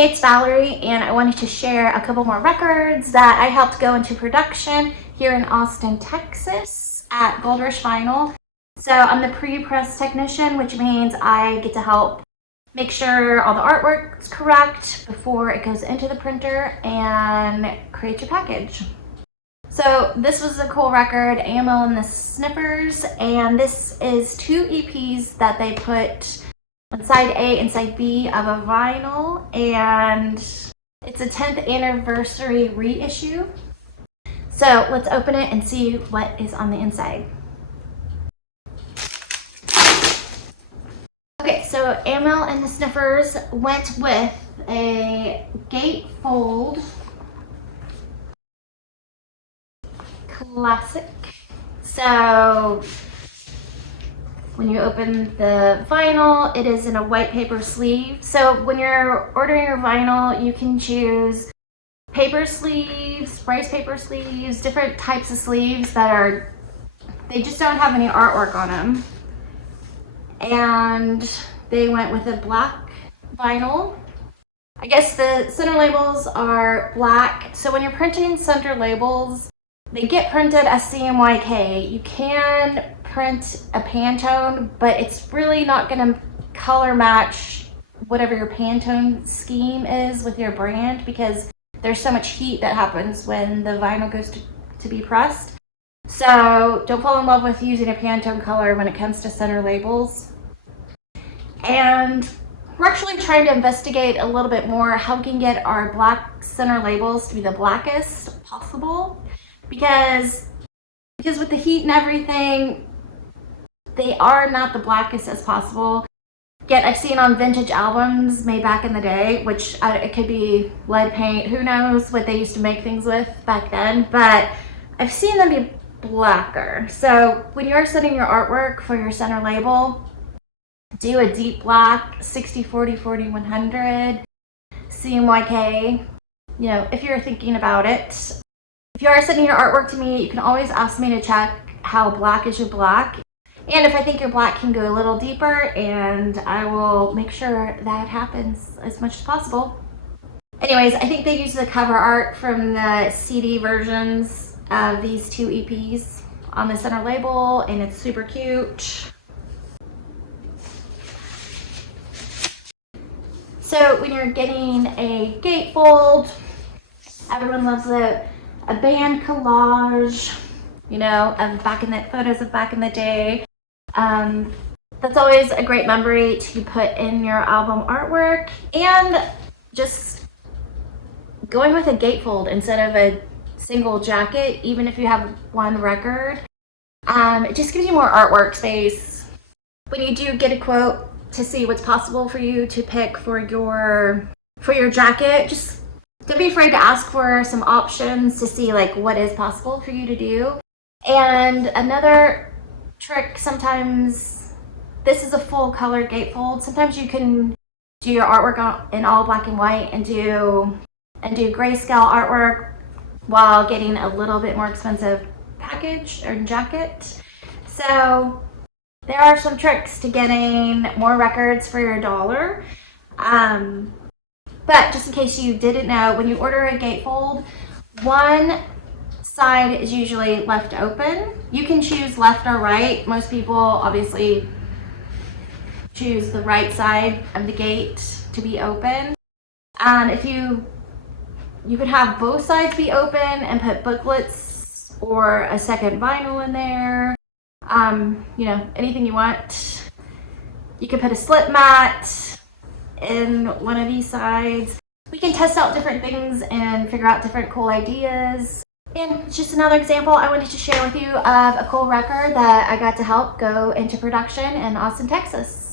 It's Valerie, and I wanted to share a couple more records that I helped go into production here in Austin, Texas at Gold Rush Vinyl. So I'm the pre-press technician, which means I get to help make sure all the artwork is correct before it goes into the printer and create your package. So this was a cool record, AML and the Sniffers, and this is 2 EPs that they put on side A and side B of a vinyl, and it's a 10th anniversary reissue. So let's open it and see what is on the inside. Okay, so AML and the Sniffers went with a Gatefold Classic. So when you open the vinyl, it is in a white paper sleeve. So when you're ordering your vinyl, you can choose paper sleeves, rice paper sleeves, different types of sleeves they just don't have any artwork on them. And they went with a black vinyl. I guess the center labels are black. So when you're printing center labels, they get printed as CMYK. You can print a Pantone, but it's really not going to color match whatever your Pantone scheme is with your brand, because there's so much heat that happens when the vinyl goes to be pressed. So don't fall in love with using a Pantone color when it comes to center labels. And we're actually trying to investigate a little bit more how we can get our black center labels to be the blackest possible, because with the heat and everything, they are not the blackest as possible. Yet I've seen on vintage albums made back in the day, which it could be lead paint, who knows what they used to make things with back then, but I've seen them be blacker. So when you're setting your artwork for your center label, do a deep black 60/40/40/100 CMYK, if you're thinking about it. If you are sending your artwork to me, you can always ask me to check how black is your black. And if I think your black can go a little deeper, and I will make sure that happens as much as possible. Anyways, I think they use the cover art from the CD versions of these 2 EPs on the center label, and it's super cute. So when you're getting a gatefold, everyone loves a band collage, of photos of back in the day. That's always a great memory to put in your album artwork. And just going with a gatefold instead of a single jacket, even if you have one record, it just gives you more artwork space. When you do get a quote to see what's possible for you to pick for your jacket, just don't be afraid to ask for some options to see what is possible for you to do. And another trick, sometimes this is a full color gatefold. Sometimes you can do your artwork in all black and white and do grayscale artwork while getting a little bit more expensive package or jacket. So there are some tricks to getting more records for your dollar. But just in case you didn't know, when you order a gatefold, one side is usually left open. You can choose left or right. Most people obviously choose the right side of the gate to be open. If you could have both sides be open and put booklets or a second vinyl in there. Anything you want. You could put a slip mat in one of these sides. We can test out different things and figure out different cool ideas. And just another example I wanted to share with you of a cool record that I got to help go into production in Austin, Texas.